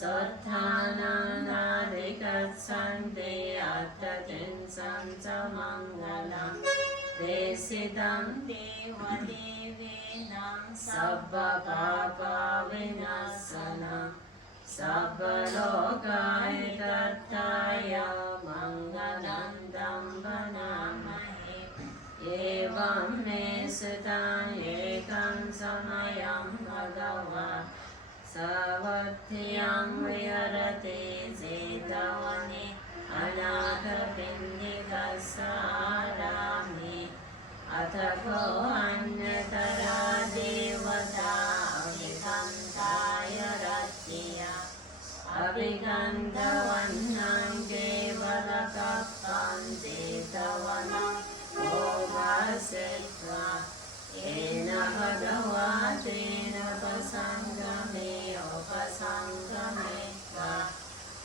สุทธานานาริกัสสันติอัตตตินสันจมังคลังเตสิตังเทวเทวินังสัพพะปาปาวินัสสนังสัพพะโลกาหิตัตถายามังคลังตัมปะนามะเอวัมเมสุตังเอกังสมัยยัมภะคะวะสวัตถิยังวิหรติจิตวนิอนาถปิณฑิกัสสารามิอัตโคอัญญตราเทวตาอภิคันธายรัตติยาอภิคันธวันนังเกวรกัปปันจิตวนังโอภาสิตวะเอนะภะคะวะเตนะปะสังฆะเมอุปสังฆะเมตะ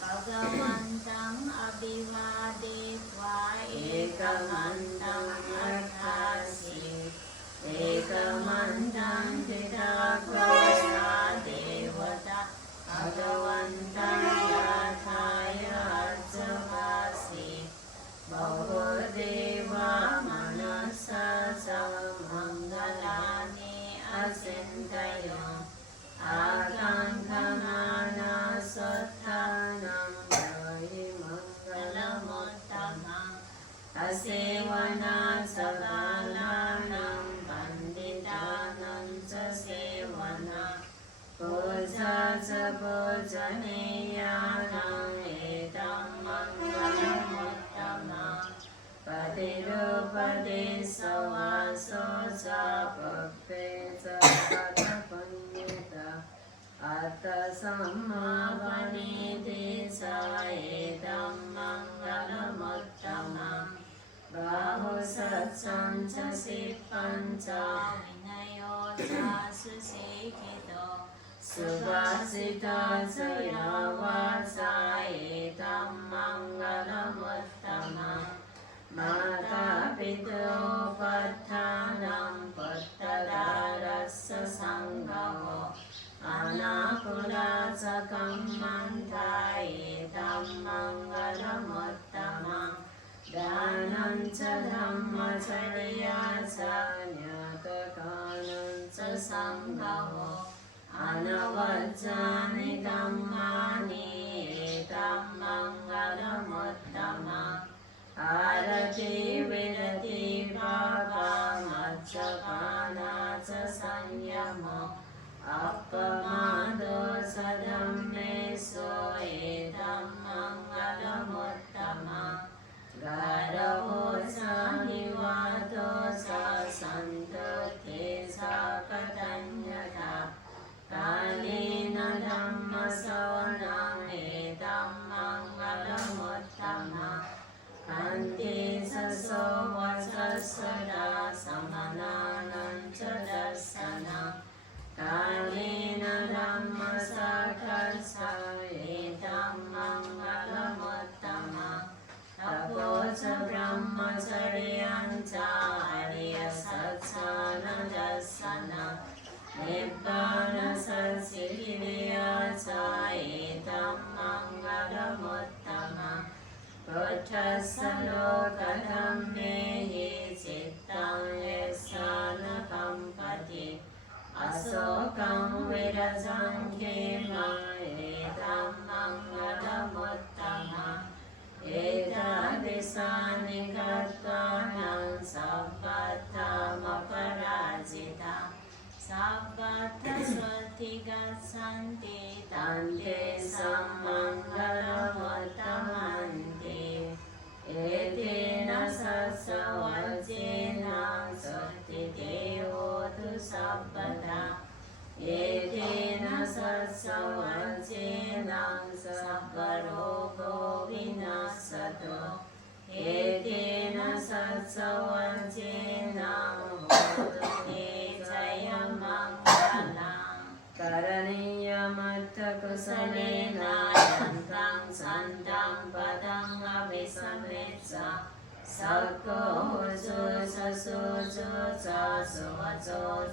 ภะคะวันตังอภิวาเทวะเอกมันตังอัฏฐาสิเอกมันตังทิฏฐาโกสาเทวตาภะคะวันตังยะถายะอัจจวาสิบาหุเทวามนัสสะสัมมังคลานิอสินทโยอาคังคมานาสุทธานังเตหิมังคลมุตตมังอเสวนาสกาลานังปันติตานังจเสวนาปุจจาจปุจจเนยานังเอตัมมังคลมุตตมังปฏิรูปฏิสวาโสจะปุพเพจะปัตตปัญญตาอัตตสัมมาปณิทิสาเอตัมมังคลมุตตมังบาหุสัจจัญชสิปัญจวินัยโยจะสุสิกิโตสุภาษิตาสยาวาสาเอตัมมังคลมุตตมังมาตาปิโตปัฏฐานังปัตตดารัสสะสังฆโวอนาคุราสกัมมันทาเอตัมมังคลมุตตมังดานัญจธัมมจริยาสาญาตกานัญจสังฆโวอนวัจจานิธัมมานิเอตัมมังคลมุตตมังอารติวิรติภาปามัจจปานาจสัญญโมอัปปมาโดสธัมเมสุเอตัมมังคลมุตตมังกาลโหสานิวาโตสะสันตุเทสะกตัญญตากาลีนะธัมมสวนังเอตัมมังคลมุตตมังขันติสโสวัสสดาสมนานันจดัสสนังกาลีนะธัมมสักขัสสะเอตัมมังคลมุตตมังตโพชะพรหมจริยังจาอริยสัจจานันดัสสนังนิพพานัสสิกิริยาจาเอตัมมังคลมุตตมังพุทธัสสะโลกธัมเมหิจิตตังเยสานคัมปติอโศกังวิรจังเขมาเอตัมมังคลมุตตมังเอตาติสานิกัตตานังสัพพัทธามปราจิตาสัพพัทธสัทธิกัสสันติตันเตสัมมังคลมุตตมันติเอเตนะสัสสะวัจเจนะสัตติเตโหตุสัพพทาเอเตนะสัสสะวัจเจนะสัพพะโรโควินัสสตุเอเตนะสัสสะวัจเจนะโหตุเตชัยมังคลังกรณียมัตถกุสเลนะยันตังสันตังปะตังอภิสัมมิจฉาสักโกจุสัสสุจุจัสสุวโจ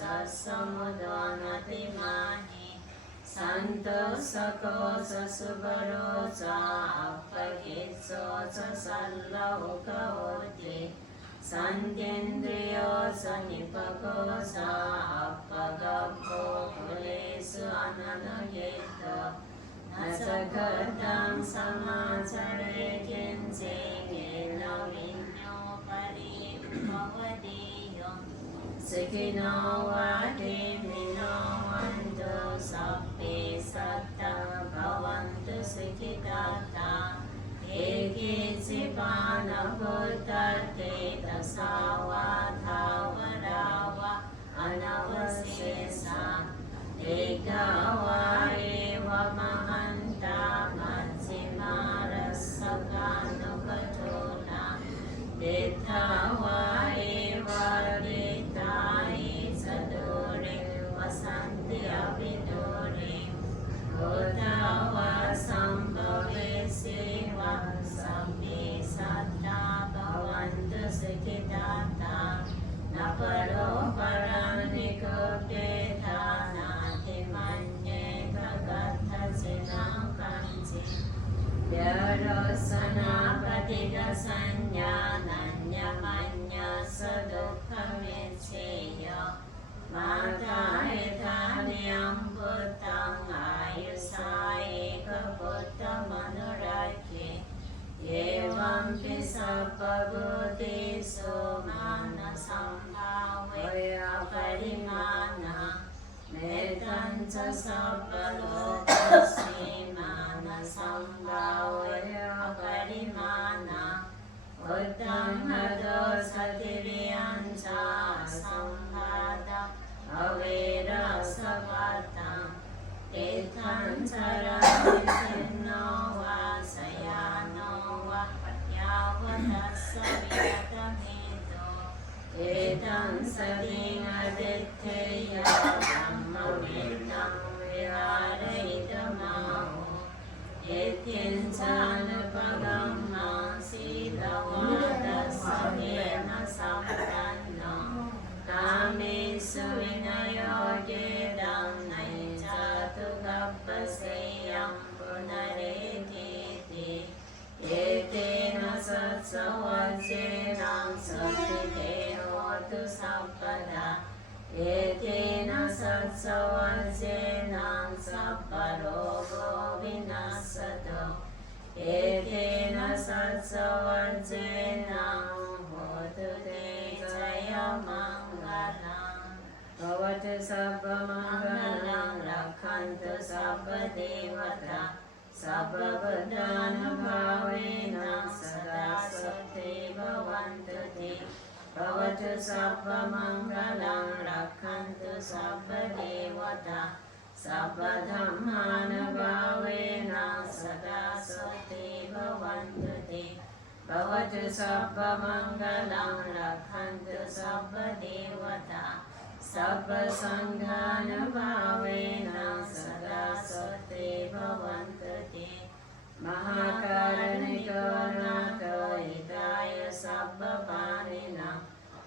จัสสมุดานติมานิส สันตุสโกสสุบโรจาอัปปกิจโสสสัลโลกโหติสันตินทริโยสนิปโกสาอัปปกัปโปปุเรสุอนันเยโตนัสกตังสมาจเรกินเจเกลวินโนปริภวติโยสุขิโนวาทิมิโนวันตุสัพเพสัตตาภวันตุสุขิตัตตาเอกิจิปานะพุทธเตตัสสาวะทาวราวะอนาวเสสะเอกาวะเอวะมหันตามัจฉิมารัสสกานุปโทนะเดทาวะเอวะเดตาอิสตุเรวะสันติอภิตุเรพุทธาวะสัมภเวสีวะสัมมิสัตตาภวันตุสุขิตัตตานะปโรปรานิโกเปทานาติมัญเยทกัตถสินังคันจิเดโรสนาปฏิกสัญญานัญญมัญญสดุขเมเชโยมาตาเหตานิยมพุทธังอายุสาเอกพุทธมนุรักขิเยวัมปิสัพพพุติสุมานะสัมภาเวอปริมาณะเมตัญจะสัพพโลกัสสิมานะสัมภาเวอปริมาณะพุทธังหะโตสติริยัญชาสัมภาตะอเวราสวัตตังติทันชรานิสินโนวาสยานโนวะยาวทัสสะวิยตเมโตเอตังสติงอดิเทยะธัมมวินังวิหาริตมาโหเอตินชานุปกัมมังสีลวะตัสสะเมนะสัมปันโนกามิสุวินัยโยเกดังในจตุกัปปะเสยังปุณเรติติเอเตนะสัสสะวัจเจนังสติเตโหตุสัพพดาเอเตนะสัสสะวัจเจนังสัพพะโรโกวินัสสตุเอเตนะสัสสะวัจเจนังโหตุเตชยมังภวตุสัพพมังคลังรักขันตุสัพพเทวตาสัพพพุทธานุภาเวนัสสดาสุติภวันตุติภวตุสัพพมังคลังรักขันตุสัพพเทวตาสัพพธัมมานุภาเวนัสสดาสุติภวันตุติภวตุสัพพมังคลังรักขันตุสัพพเทวตาสัพพสังฆานุภาเวนัสสดาสุติภวันตุติมหาการณิโกนาโตหิตายสัพพปารินัง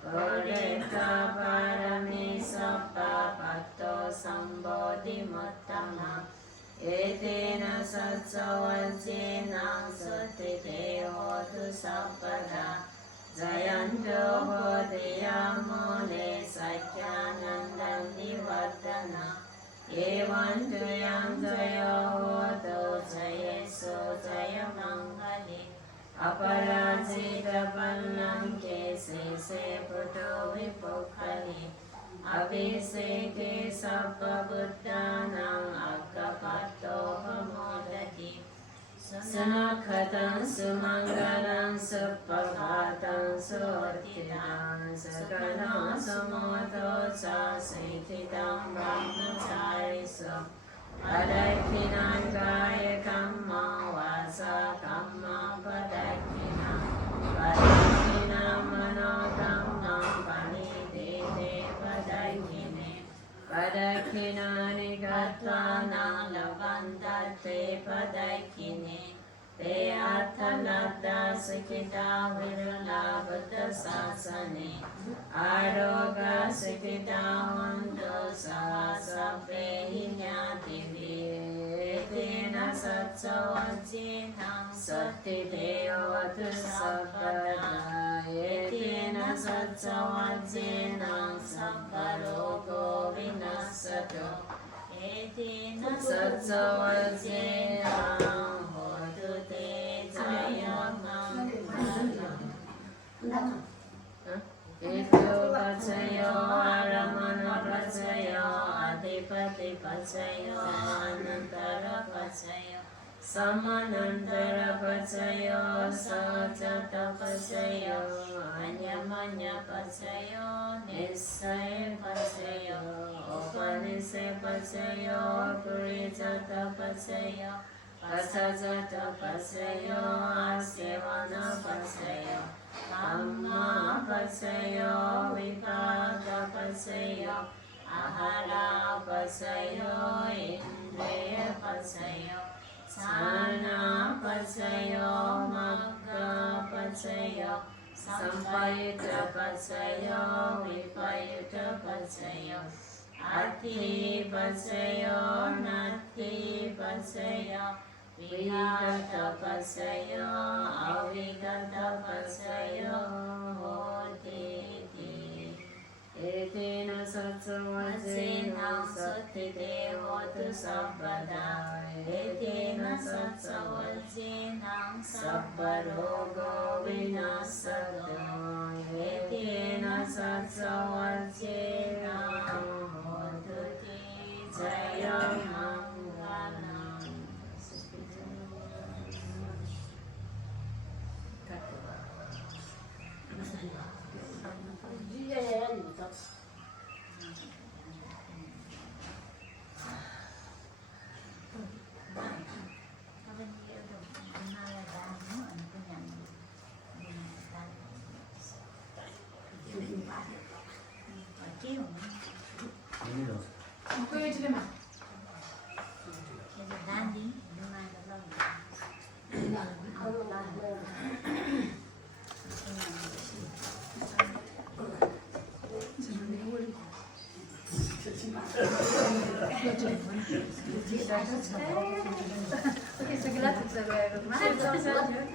โอเดตาปารมิสัพพปัตโตสัมโพธิมุตตมังเอเตนะสัจวัจเจนังสุติเตโหตุสัพพดาจายันโตโพธิยามโมเนสัจจานันดังนิวัตนะเอวันตุยังจโยโหตุจเยสุจยมังคลิอปราจิตปันนังเกสิเสปุโตวิปุคลิอภิเสกิสัพพพุทธานังอัคคปัตโตภโมดติสนัคขตังสุมังคลังสุปภาตังสุติตังสกนังสมุโตจาสิทิตังบรมจาริสุปะดักขินังกายกัมมังวาจากัมมังปะดักขินังปะดักขินังมโนกัมมังปะนิทิเตปะดักขิเนปะดักขินานิกัตตานังละวันตัตเตปะดักขิเนเตอัตถนัตตาสุขิตาวิรุลาบุตตศาสเนอาโรกาสุขิตาหุนตุสหัสสะเปหิญญาติวิ สัจวัจเจนังสัตติเทวตุสัพพดาเอเทนะสัจวัจเจนังสัพพโรโกวินัสสตุเอเทนะสัจวัจเจนังโหตุเตจยมังคลังอิตุปัจจโยอารมณปัจจโยอธิปติปัจจโยอนันตรปัจจโยสัมมานันตรปัจจโยสัจจตปัจจโยอัญญมัญญปัจจโยนิสสัยปัจจโยอุปนิสัยปัจจโยปุริจตปัจจโยปัจจจตปัจจโยอาเสวนาปัจจโยธัมมาปัจจโยวิภากปัจจโยอาหาราปัจจโยอินทรียปัจจโยสานาปัจจโยมัคคะปัจจโยสัมปยุตตปัจจโยวิปยุตตปัจจโยอัตถิปัจจโยนัตถิปัจจโยวิหารปัจจโยอวิหารปัจจโยโหติติเอเทนะสัจวัจเจนังสัตติเทโหตุสัพพดาเอเทนะสัจวัจเจนังสัพพโรโกวินัสสตุเอเทนะสัจวัจเจนังโหตุติจยมังคลังSegala